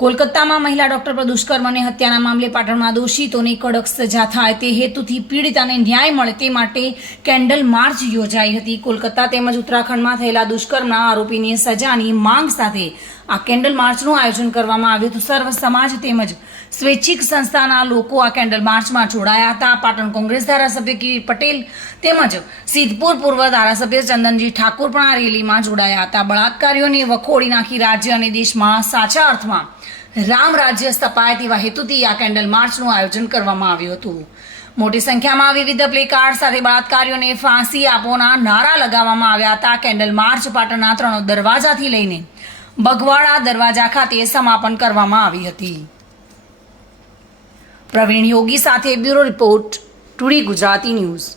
કોલકાતામાં મહિલા ડોક્ટર પર દુષ્કર્મ અને હત્યાના મામલે પાટણમાં દોષિતોને કડક સજા થાય તે હેતુથી પીડિતાને ન્યાય મળે તે માટે કેન્ડલ માર્ચ યોજાઈ હતી। કોલકાતા તેમજ ઉત્તરાખંડમાં થયેલા દુષ્કર્મના આરોપીની સજાની માંગ સાથે આ કેન્ડલ માર્ચનું આયોજન કરવામાં આવ્યું હતું। સર્વ સમાજ તેમજ સ્વૈચ્છિક સંસ્થાના લોકો આ કેન્ડલ માર્ચમાં જોડાયા હતા। પાટણ કોંગ્રેસ ધારાસભ્ય કિરીટ પટેલ તેમજ સિદ્ધપુર પૂર્વ ધારાસભ્ય ચંદનજી ઠાકોર પણ આ રેલીમાં જોડાયા હતા। બળાત્કારીઓને વખોડી નાખી રાજ્ય અને દેશમાં સાચા અર્થમાં રામ રાજ્ય સ્થપાય તેવા હેતુથી આ કેન્ડલ માર્ચનું આયોજન કરવામાં આવ્યું હતું। મોટી સંખ્યામાં વિવિધ પ્લેકાર્ડ સાથે બળાત્કારીઓને ફાંસી આપોના નારા લગાવવામાં આવ્યા હતા। કેન્ડલ માર્ચ પાટણના 3 દરવાજાથી લઈને બગવાડા દરવાજા ખાતે સમાપન કરવામાં આવી હતી। પ્રવીણ યોગી સાથે bureau report, today Gujarati news.